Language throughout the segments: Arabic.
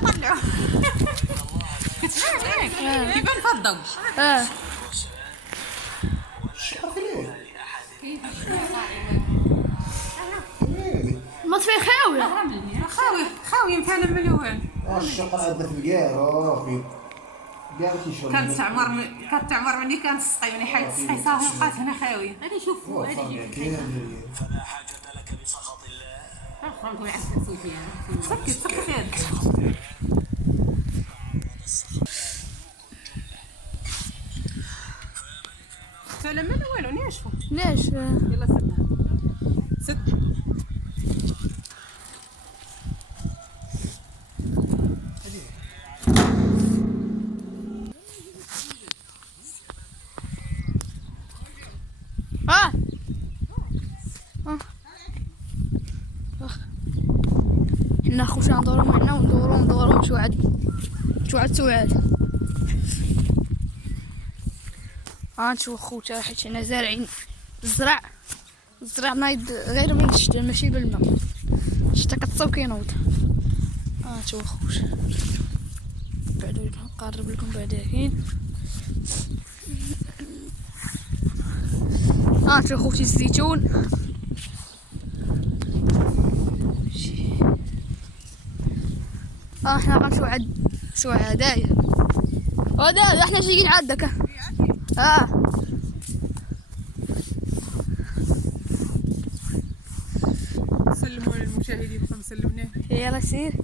طلعوا كيبان في الضوء. ما في خاوية خاوية مكان مليون. الشقة عندنا في الكار في كار كيشرب. كانت تعمر مني كانت تسقي مني حيت تسقي صافي بقات هنا خاوية. هذه شوفوا هذه فلا حاجة لك بسخط الله. سكت يدك. فلما لا والو ناشفوا. ليش؟ يلا سد حنا خوتي ندورو معنا وندورو شوعد نشوف خوتي حيت حنا زارعين الزرع نايض غير من الشتا ماشي بالماء. الشتا كتصاوب كينوض. نشوف خوتي بعدا نقرب لكم بعداكين. نشوف خوتي الزيتون. احنا غنمشيو عند هدايا احنا جايين عندك. سلموا على المشاهدين كما سلمناه. يلا سير.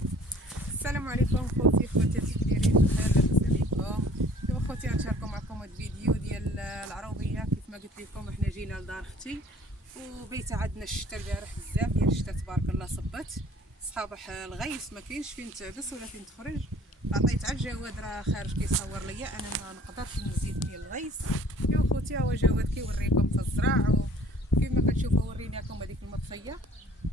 السلام عليكم خوتي الكبيرين، بخير لاباس عليكم؟ ايوا خوتي غنشاركوا معكم هذا الفيديو ديال العروبيه. كيف ما قلت لكم احنا جينا لدار اختي وبيتا عندنا الشتا البارح بزاف ديال الشتا تبارك الله صبت صباح الغيس ما كاينش فين تعبس ولا فين تخرج. عطيت على الجواد راه خارج كيصور ليا انا ما نقدرش نزيد ديال الغيس. ايوا خوتي هو جواد كيوريكم في الزرع وكيما كتشوفوا وريناكم هذيك المطفيه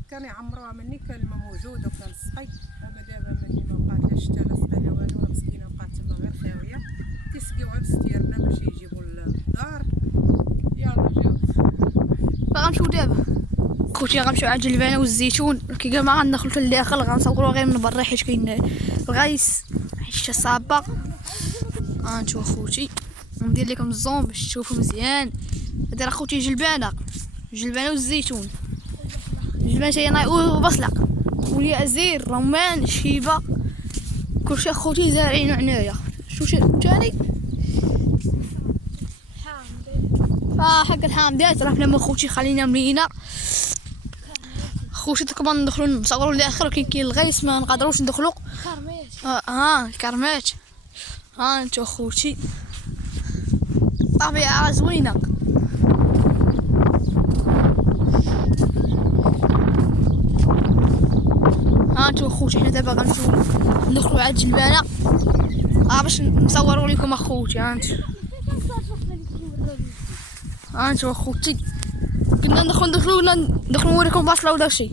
كانوا يعمروها مني كان الماء موجود وكان السقي. اما دابا مني ما بقات لا شتا لا سقي لا والو، راه مسكينه بقات تما غير خاويه كيسقيوها بستيرنا باش يجيبوا للدار. يلا جاو غنمشيو دابا خوتي غنمشيو عند الجلبانه والزيتون. كي ما غندخلو للداخل غنصورو غير من برا حيت كاين الغيس حيت الشتا صابه. نشوف خوتي ندير لكم الزوم باش تشوفوا مزيان. هادي راه خوتي جلبانه والزيتون. الجلبانه هي ناي وبصله واليازير رمان شيبه كلشي اخوتي زارعينو عنايا. شوف تاني حق الحامضات راه حنا خوتي خلينا ملينا خوتي كما ندخلو نصورو للاخر كاين الغيس ما نقدروش ندخلو. الكرمات انتو خوتي طبيعه زوينه. انتو خوتي حنا دابا غنمشيو ندخلو عند الجلبانه باش نصوروا لكم اخوتي. انتو اخوتي كنا ندخلو نوريكم بصله ولا شي.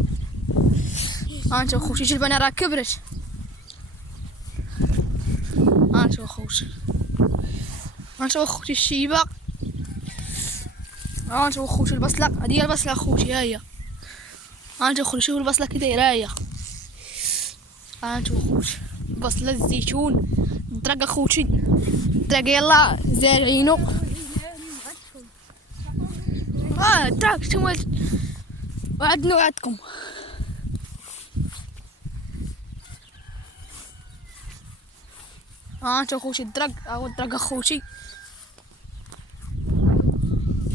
انتو اخوتي الجلبانه راه كبرت. انتو اخوتي الشيبه. انتو اخوتي البصله هادي هي البصله اخوتي ها هي. انتو اخوتي شوفوا البصله كي دايره هي. انتو اخوتي البصله الزيتون الدرق اخوتي الدرق يلا زارعينو. الدرق نتوما وعدنا وعدكم. انتو اخوتي الدرق هو الدرق اخوتي.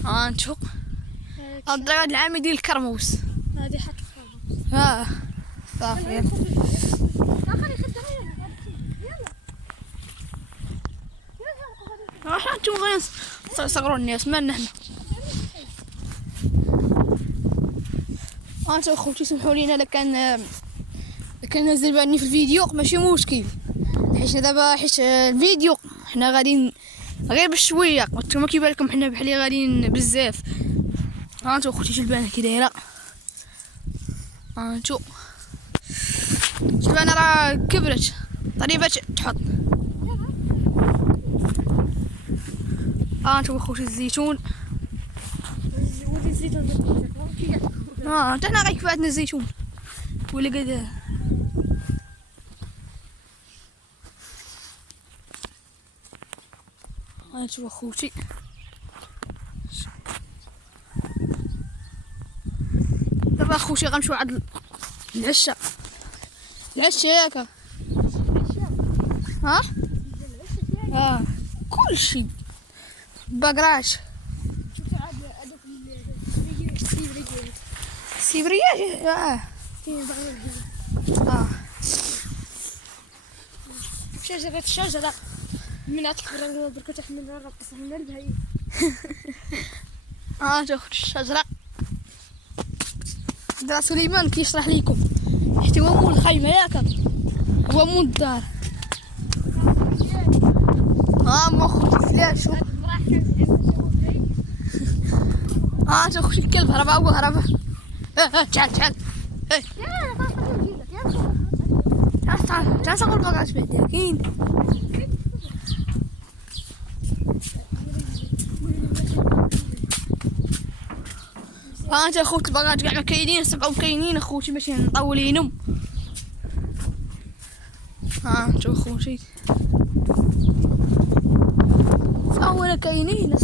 انتو الدرق هاد العام ديال الكرموس. هادي حق الكرموس. صافي حنا نتوما غير صغروا الناس مالنا حنا. انتو اخوتي سمحوا لينا الا كان نزل باني في الفيديو ماشي مشكل حيت دابا الفيديو حنا غاديين غير بشويه وانتوما كيبان لكم حنا بحالي غاديين بزاف. انتو اخوتي جلبانه كي دايره. انتو جلبانه راه كبرت طريبه تحط. انتو اخوتي الزيتون. ودي الزيتون حتى حنا غير كفاتنا الزيتون ولا قد نشوف اخوتي. دابا اخوتي غنمشيو عند العشاء. العشاء ياك ها كلشي باكراش. شوف عاد هذوك السيفريات سيبريات كاين بعض شجرة من تكبر بركة تحمل الرقص من البهايم. تاخد الشجرة. دا سليمان كيشرح ليكم حتى هو مول الخيمة ياك هو مول الدار. ما خوتي سلات شوف. تاخد الكلب هرب. تعال تعال صغر بقاش بعدا كاين. انت اخوتي البقاج كاع ما كاينين، سبعة كاينين اخوتي باش مطولينهم. انتو اخوتي ولا كاينين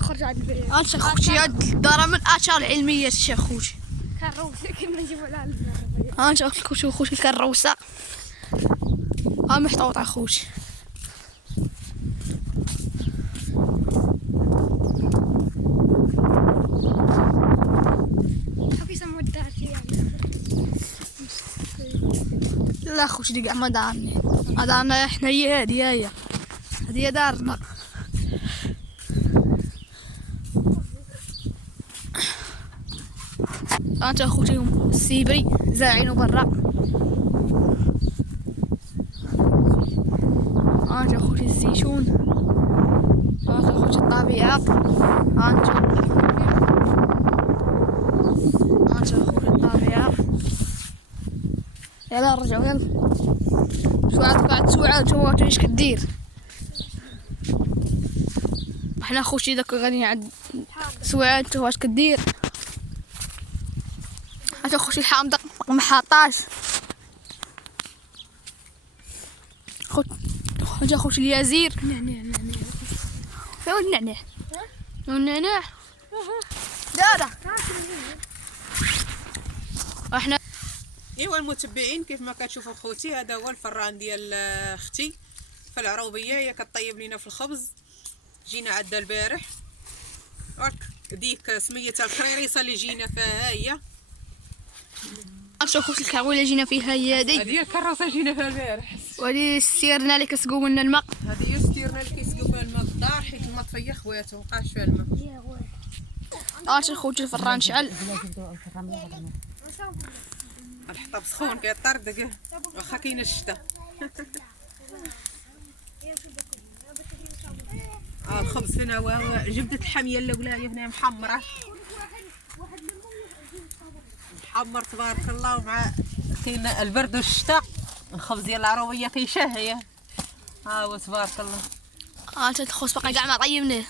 خرج على البيت. انت اخوتي هاد الدار من الاثار العلميه شي اخوتي. كروسة كنا نجيبو على البيت. انت اخوتي الكروسه محطوطه اخوتي. حكي يسموا الدار يعني. لا اخوتي دي كاع ما دارنا، دارنا احنا هي هذه دارنا. انت اخوتي السيبري زاعين برا. انت اخوتي الزيتون. انت اخوتي الطبيعة. انت اخوتي الطبيعة. يلا رجعوا يلا. قاعد سواعد جواتو ايش كدير. احنا اخوتي داك غادي عند سواعد واش كدير. انت اخوتي الحامضة محاطاش. انت اخوتي اليازير. نعناع فين النعناع دادا. احنا ايوا المتبعين كيف ما كتشوفوا خوتي، هذا هو الفران ديال اختي في العروبيه. هي كطيب لينا في الخبز. جينا عندها البارح ديك سميتها الكريريصه اللي جينا فيها. هي اخوتي الكعوه اللي جينا فيها هي هذه. هذه الكروسه جينا فيها البارح. وهذه السيرنا اللي كسقوا منا الماء. هذه هي ستيرنا اللي كيسقيو فيها الماء في الدار، حيت المطفيه خواتو مبقاش فيها الماء. اخوتي الفران شعل. الحطب سخون كيطردق واخا كاين الشتا. الخبز فينا جبدة الحامية الاولى هنا محمرة محمر تبارك الله. ومع كاين البرد والشتاء الخبز ديال العروبية كيشهي. هو تبارك الله. انت الخبز باقي كاع ما طيبناه.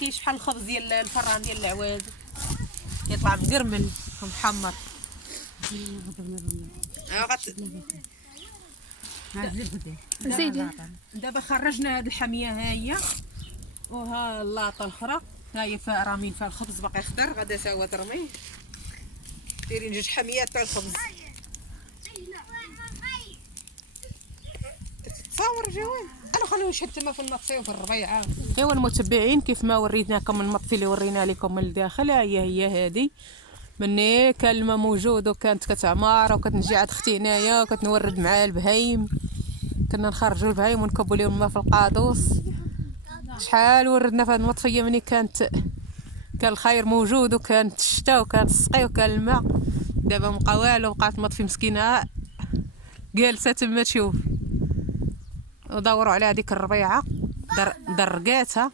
كاين شحال الخبز ديال الفران ديال العواد يطلع مقرمل ومحمر. زيدي دابا خرجنا هاد الحاميه ها هي، وها اللاطه الاخرى ها هي فيها رامين فيها الخبز باقي خضر. غدا تا هو ترمي دايرين جوج حاميات تاع الخبز. تصور جوين انا خلوه يشد تما في المطفي وفي الربيعه. ايوا المتبعين كيف ما وريتناكم المطفي اللي ورينا لكم من الداخل، هي هذه مني كان الماء موجود وكانت كتعمر وكتنجي عند اختي هنايا وكتنورد معاه البهايم. كنا نخرجوا البهايم ونكبوا لهم الماء في القادوس. شحال وردنا في هذه المطفيه مني كان الخير موجود وكانت الشتاء وكانت السقي وكان الماء. دابا مبقى والو، بقات المطفي مسكينه جالسه تما تشوف. ودوروا على هذيك الربيعه درقاتها